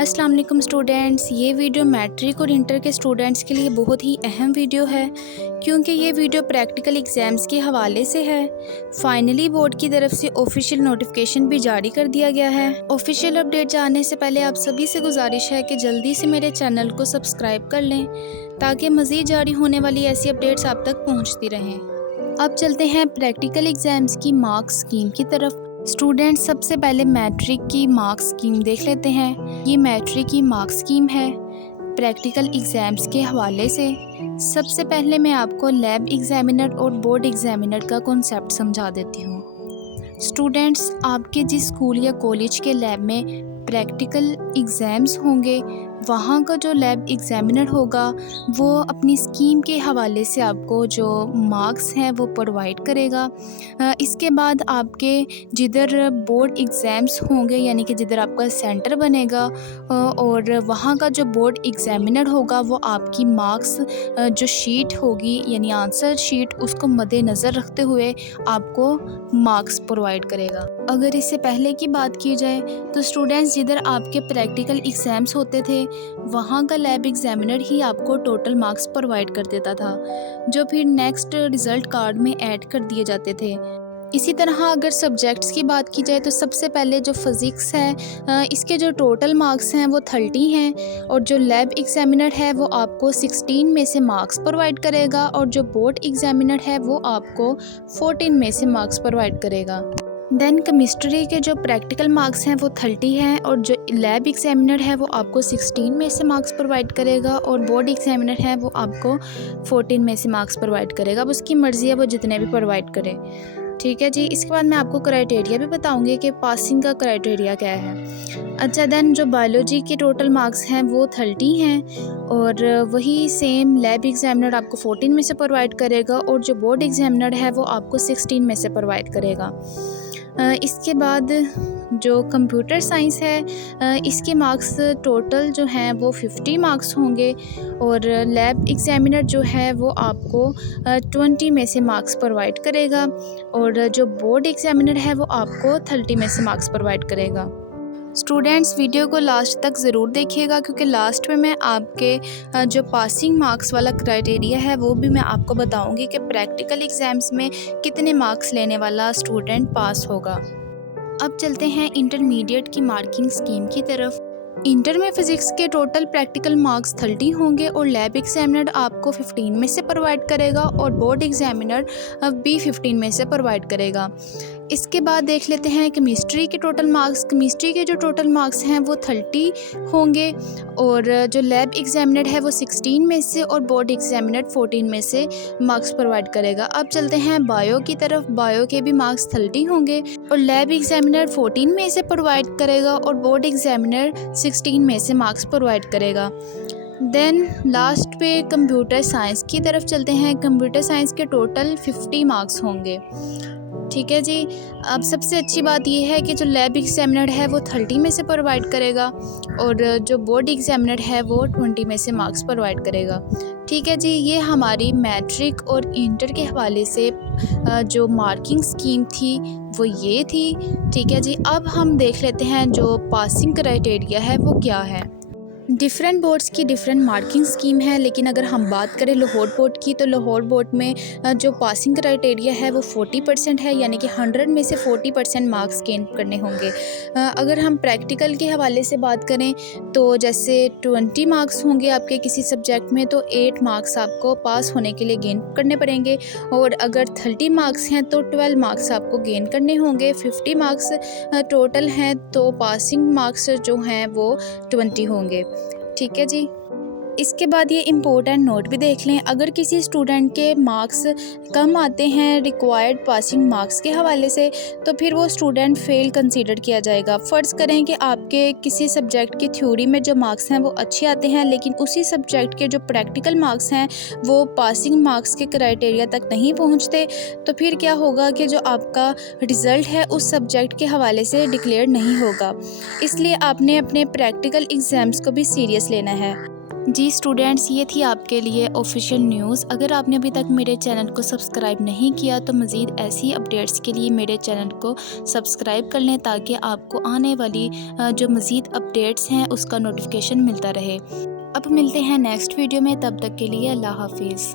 अस्सलाम वालेकुम स्टूडेंट्स। ये वीडियो मैट्रिक और इंटर के स्टूडेंट्स के लिए बहुत ही अहम वीडियो है क्योंकि ये वीडियो प्रैक्टिकल एग्ज़ाम्स के हवाले से है। फाइनली बोर्ड की तरफ से ऑफिशियल नोटिफिकेशन भी जारी कर दिया गया है। ऑफिशियल अपडेट जानने से पहले आप सभी से गुजारिश है कि जल्दी से मेरे चैनल को सब्सक्राइब कर लें ताकि मज़ीद जारी होने वाली ऐसी अपडेट्स आप तक पहुँचती रहें। अब चलते हैं प्रैक्टिकल एग्ज़ाम्स की मार्क्स स्कीम की तरफ। स्टूडेंट्स, सबसे पहले मैट्रिक की मार्क्स स्कीम देख लेते हैं। ये मैट्रिक की मार्क्स स्कीम है प्रैक्टिकल एग्ज़ाम्स के हवाले से। सबसे पहले मैं आपको लैब एग्ज़ामिनर और बोर्ड एग्ज़ामिनर का कॉन्सेप्ट समझा देती हूँ। स्टूडेंट्स, आपके जिस स्कूल या कॉलेज के लैब में प्रैक्टिकल एग्ज़ाम्स होंगे, वहाँ का जो लैब एग्ज़ामिनर होगा वो अपनी स्कीम के हवाले से आपको जो मार्क्स हैं वो प्रोवाइड करेगा। इसके बाद आपके जिधर बोर्ड एग्ज़ाम्स होंगे यानी कि जिधर आपका सेंटर बनेगा और वहाँ का जो बोर्ड एग्ज़ामिनर होगा वो आपकी मार्क्स जो शीट होगी यानी आंसर शीट उसको मद्देनज़र रखते हुए आपको मार्क्स प्रोवाइड करेगा। अगर इससे पहले की बात की जाए तो स्टूडेंट्स, जिधर आपके प्रैक्टिकल एग्ज़ाम्स होते थे वहाँ का लैब एग्ज़ामिनर ही आपको टोटल मार्क्स प्रोवाइड कर देता था, जो फिर नेक्स्ट रिज़ल्ट कार्ड में ऐड कर दिए जाते थे। इसी तरह अगर सब्जेक्ट्स की बात की जाए तो सबसे पहले जो फिज़िक्स है इसके जो टोटल मार्क्स हैं वो 30 हैं और जो लैब एग्ज़ामिनर है वो आपको 16 में से मार्क्स प्रोवाइड करेगा और जो बोर्ड एग्ज़ामिनर है वो आपको 14 में से मार्क्स प्रोवाइड करेगा। देन केमिस्ट्री के जो प्रैक्टिकल मार्क्स हैं वो 30 हैं और जो लैब एग्ज़ामिनर है वो आपको 16 में से मार्क्स प्रोवाइड करेगा और बोर्ड एग्ज़ामिनर है वो आपको 14 में से मार्क्स प्रोवाइड करेगा। अब उसकी मर्ज़ी है वो जितने भी प्रोवाइड करे। ठीक है जी। इसके बाद मैं आपको क्राइटेरिया भी बताऊंगी कि पासिंग का क्राइटेरिया क्या है। अच्छा, देन जो बायोलॉजी के टोटल मार्क्स हैं वो 30 हैं और वही सेम लैब एग्ज़ामिनर आपको 14 में से प्रोवाइड करेगा और जो बोर्ड एग्ज़ामिनर है वो आपको 16 में से प्रोवाइड करेगा। इसके बाद जो कंप्यूटर साइंस है इसके मार्क्स टोटल जो हैं वो 50 मार्क्स होंगे और लैब एग्ज़ामिनर जो है वो आपको 20 में से मार्क्स प्रोवाइड करेगा और जो बोर्ड एग्ज़ामिनर है वो आपको 30 में से मार्क्स प्रोवाइड करेगा। स्टूडेंट्स, वीडियो को लास्ट तक ज़रूर देखिएगा क्योंकि लास्ट में मैं आपके जो पासिंग मार्क्स वाला क्राइटेरिया है वो भी मैं आपको बताऊंगी कि प्रैक्टिकल एग्ज़ाम्स में कितने मार्क्स लेने वाला स्टूडेंट पास होगा। अब चलते हैं इंटरमीडिएट की मार्किंग स्कीम की तरफ। इंटर में फ़िज़िक्स के टोटल प्रैक्टिकल मार्क्स 30 होंगे और लैब एग्ज़ामिनर आपको 15 में से प्रोवाइड करेगा और बोर्ड एग्ज़ामिनर भी 15 में से प्रोवाइड करेगा। इसके बाद देख लेते हैं केमिस्ट्री के टोटल मार्क्स। केमिस्ट्री के जो टोटल मार्क्स हैं वो 30 होंगे और जो लैब एग्ज़ामिनर है वो 16 में से और बोर्ड एग्ज़ामिनर 14 में से मार्क्स प्रोवाइड करेगा। अब चलते हैं बायो की तरफ। बायो के भी मार्क्स 30 होंगे और लैब एग्ज़ामिनर 14 में से प्रोवाइड करेगा और बोर्ड एग्ज़ामिनर 16 में से मार्क्स प्रोवाइड करेगा। देन लास्ट पे कंप्यूटर साइंस की तरफ चलते हैं। कंप्यूटर साइंस के टोटल 50 मार्क्स होंगे। ठीक है जी। अब सबसे अच्छी बात यह है कि जो लैब एग्ज़ामिनर है वो 30 में से प्रोवाइड करेगा और जो बोर्ड एग्ज़ामिनर है वो 20 में से मार्क्स प्रोवाइड करेगा। ठीक है जी। ये हमारी मैट्रिक और इंटर के हवाले से जो मार्किंग स्कीम थी वो ये थी। ठीक है जी। अब हम देख लेते हैं जो पासिंग क्राइटेरिया है वो क्या है। डिफरेंट बोर्ड्स की डिफरेंट मार्किंग स्कीम है, लेकिन अगर हम बात करें लाहौर बोर्ड की तो लाहौर बोर्ड में जो पासिंग क्राइटेरिया है वो 40% है, यानी कि 100 में से 40% मार्क्स गेन करने होंगे। अगर हम प्रैक्टिकल के हवाले से बात करें तो जैसे 20 मार्क्स होंगे आपके किसी सब्जेक्ट में तो 8 मार्क्स आपको पास होने के लिए गेन करने पड़ेंगे और अगर 30 मार्क्स हैं तो 12 मार्क्स आपको गेन करने होंगे। 50 मार्क्स टोटल हैं तो पासिंग मार्क्स जो हैं वो 20 होंगे। ठीक है जी। इसके बाद ये इम्पोर्टेंट नोट भी देख लें। अगर किसी स्टूडेंट के मार्क्स कम आते हैं रिक्वायर्ड पासिंग मार्क्स के हवाले से तो फिर वो स्टूडेंट फेल कंसीडर किया जाएगा। फ़र्ज़ करें कि आपके किसी सब्जेक्ट की थ्योरी में जो मार्क्स हैं वो अच्छे आते हैं लेकिन उसी सब्जेक्ट के जो प्रैक्टिकल मार्क्स हैं वो पासिंग मार्क्स के क्राइटेरिया तक नहीं पहुँचते, तो फिर क्या होगा कि जो आपका रिज़ल्ट है उस सब्जेक्ट के हवाले से डिक्लेयर नहीं होगा। इसलिए आपने अपने प्रैक्टिकल एग्ज़ाम्स को भी सीरियस लेना है। जी स्टूडेंट्स, ये थी आपके लिए ऑफिशियल न्यूज़। अगर आपने अभी तक मेरे चैनल को सब्सक्राइब नहीं किया तो मज़ीद ऐसी अपडेट्स के लिए मेरे चैनल को सब्सक्राइब कर लें, ताकि आपको आने वाली जो मज़ीद अपडेट्स हैं उसका नोटिफिकेशन मिलता रहे। अब मिलते हैं नेक्स्ट वीडियो में, तब तक के लिए अल्लाह हाफिज़।